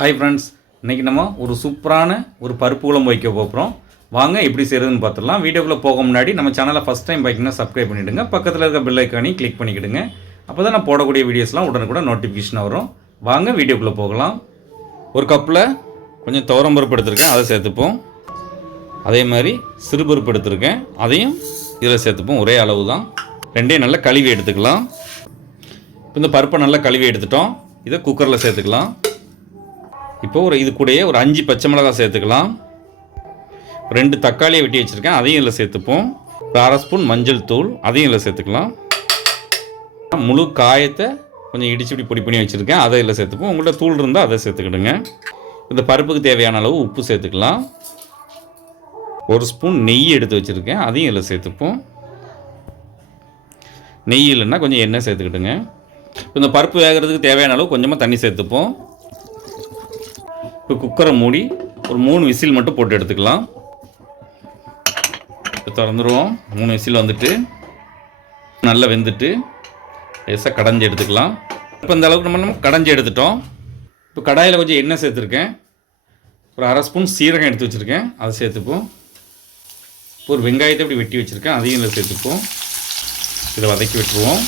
Hi friends, இன்றைக்கி நம்ம ஒரு சூப்பரான ஒரு பருப்பு குழம்பு வைக்க போகிறோம். வாங்க எப்படி செய்கிறதுன்னு பார்த்துடலாம். வீடியோக்குள்ளே போக முன்னாடி நம்ம சேனலை ஃபஸ்ட் டைம் பார்க்கணும்னா சப்ஸ்கிரைப் பண்ணிவிடுங்க. பக்கத்தில் இருக்க பெல் ஐக்கானையும் கிளிக் பண்ணிக்கிடுங்க. அப்போ தான் நான் போடக்கூடிய வீடியோஸ்லாம் உடனுக்குடன் நோட்டிஃபிகேஷன் வரும். வாங்க வீடியோக்குள்ளே போகலாம். ஒரு கப்பில் கொஞ்சம் துவரம் பருப்பு எடுத்துருக்கேன், அதை சேர்த்துப்போம். அதே மாதிரி சிறுபருப்பு எடுத்துருக்கேன், அதையும் இதில் சேர்த்துப்போம். ஒரே அளவு தான். ரெண்டையும் நல்லா கழுவி எடுத்துக்கலாம். இப்போ இந்த பருப்பை நல்லா கழுவி எடுத்துட்டோம். இதை குக்கரில் சேர்த்துக்கலாம். இப்போ இது கூடயே ஒரு 5 பச்சை மிளகாய் சேர்த்துக்கலாம். 2 தக்காளியை வெட்டி வச்சுருக்கேன், அதையும் இதில் சேர்த்துப்போம். ஒரு 1/2 ஸ்பூன் மஞ்சள் தூள், அதையும் இதில் சேர்த்துக்கலாம். முழு காயத்தை கொஞ்சம் இடிச்சு இப்படி பொடி பண்ணி வச்சுருக்கேன், அதை இதில் சேர்த்துப்போம். உங்கள்கிட்ட தூள் இருந்தால் அதை சேர்த்துக்கிடுங்க. இந்த பருப்புக்கு தேவையான அளவு உப்பு சேர்த்துக்கலாம். 1 ஸ்பூன் நெய் எடுத்து வச்சுருக்கேன், அதையும் இதில் சேர்த்துப்போம். நெய் இல்லைன்னா கொஞ்சம் எண்ணெய் சேர்த்துக்கிடுங்க. இந்த பருப்பு வேகிறதுக்கு தேவையான அளவு கொஞ்சமாக தண்ணி சேர்த்துப்போம். இப்போ குக்கரை மூடி ஒரு 3 விசில் மட்டும் போட்டு எடுத்துக்கலாம். இப்போ திறந்துருவோம். 3 விசில் வந்துட்டு நல்லா வெந்துட்டு லேசாக கடைஞ்சி எடுத்துக்கலாம். இப்போ இந்த அளவுக்கு நம்ம கடைஞ்சி எடுத்துட்டோம். இப்போ கடாயில் கொஞ்சம் எண்ணெய் சேர்த்துருக்கேன். ஒரு 1/2 ஸ்பூன் சீரகம் எடுத்து வச்சுருக்கேன், அதை சேர்த்துப்போம். இப்போ ஒரு வெங்காயத்தை இப்படி வெட்டி வச்சுருக்கேன், அதையும் இதில் சேர்த்துப்போம். இதை வதக்கி விட்டுருவோம்.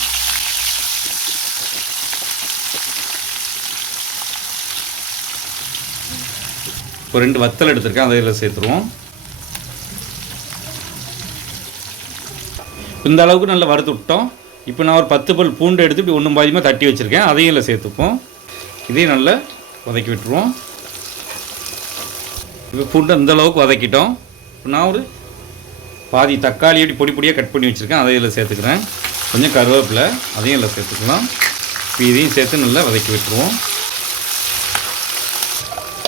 ஒரு 2 வத்தல் எடுத்துருக்கேன், அதை இதில் சேர்த்துருவோம். இந்த அளவுக்கு நல்லா வறுத்து விட்டோம். இப்போ நான் ஒரு 10 பல் பூண்டு எடுத்து இப்படி 1 பாதியமாக தட்டி வச்சுருக்கேன், அதையும் இதில் சேர்த்துப்போம். இதையும் நல்லா வதக்கி விட்டுருவோம். இப்போ பூண்டு இந்த அளவுக்கு வதக்கிட்டோம். இப்போ நான் ஒரு பாதி தக்காளி இப்படி பொடி பொடியாக கட் பண்ணி வச்சுருக்கேன், அதை இதில் சேர்த்துக்கிறேன். கொஞ்சம் கருவேப்பிலை, அதையும் இதில் சேர்த்துக்கலாம். இப்போ இதையும் சேர்த்து நல்லா வதக்கி விட்டுருவோம்.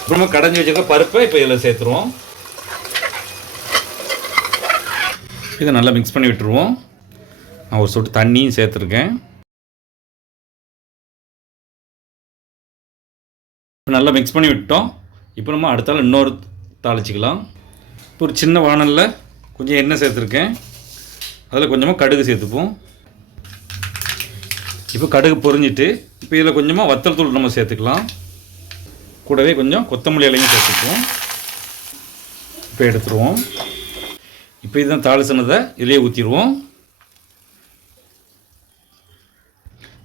அப்புறமா கடைஞ்சி வச்சுருக்க பருப்பை இப்போ இதில் சேர்த்துருவோம். இதை நல்லா மிக்ஸ் பண்ணி விட்டுருவோம். நான் ஒரு சொட்டு தண்ணியும் சேர்த்துருக்கேன். இப்போ நல்லா மிக்ஸ் பண்ணி விட்டோம். இப்போ நம்ம அடுத்தால இன்னொரு தாளிச்சிக்கலாம். இப்போ ஒரு சின்ன வானலில் கொஞ்சம் எண்ணெய் சேர்த்துருக்கேன், அதில் கொஞ்சமாக கடுகு சேர்த்துப்போம். இப்போ கடுகு பொரிஞ்சிட்டு இப்போ இதில் கொஞ்சமாக வத்தல் தூள் நம்ம சேர்த்துக்கலாம். கூடவே கொஞ்சம் கொத்தமல்லி இலையும் சேர்த்துக்குவோம். இப்போ எடுத்துருவோம். இப்போ இதுதான் தாளிசனதை இதிலே ஊற்றிடுவோம்.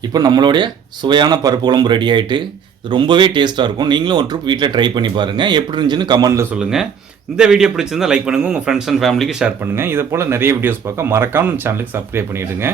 இப்போ நம்மளுடைய சுவையான பருப்பு குழம்பு ரெடி ஆகிட்டு. இது ரொம்பவே டேஸ்ட்டாக இருக்கும். நீங்களும் ஒரு ட்ரிப் வீட்டில் ட்ரை பண்ணி பாருங்கள். எப்படி இருந்துச்சுன்னு கமெண்ட்டில் சொல்லுங்கள். இந்த வீடியோ பிடிச்சிருந்தால் லைக் பண்ணுங்கள், உங்கள் ஃப்ரெண்ட்ஸ் அண்ட் ஃபேமிலிக்கு ஷேர் பண்ணுங்கள். இதை போல் நிறைய வீடியோஸ் பார்க்க மறக்காமல் நம்ம சேனலுக்கு சப்ஸ்கிரைப் பண்ணிவிடுங்க.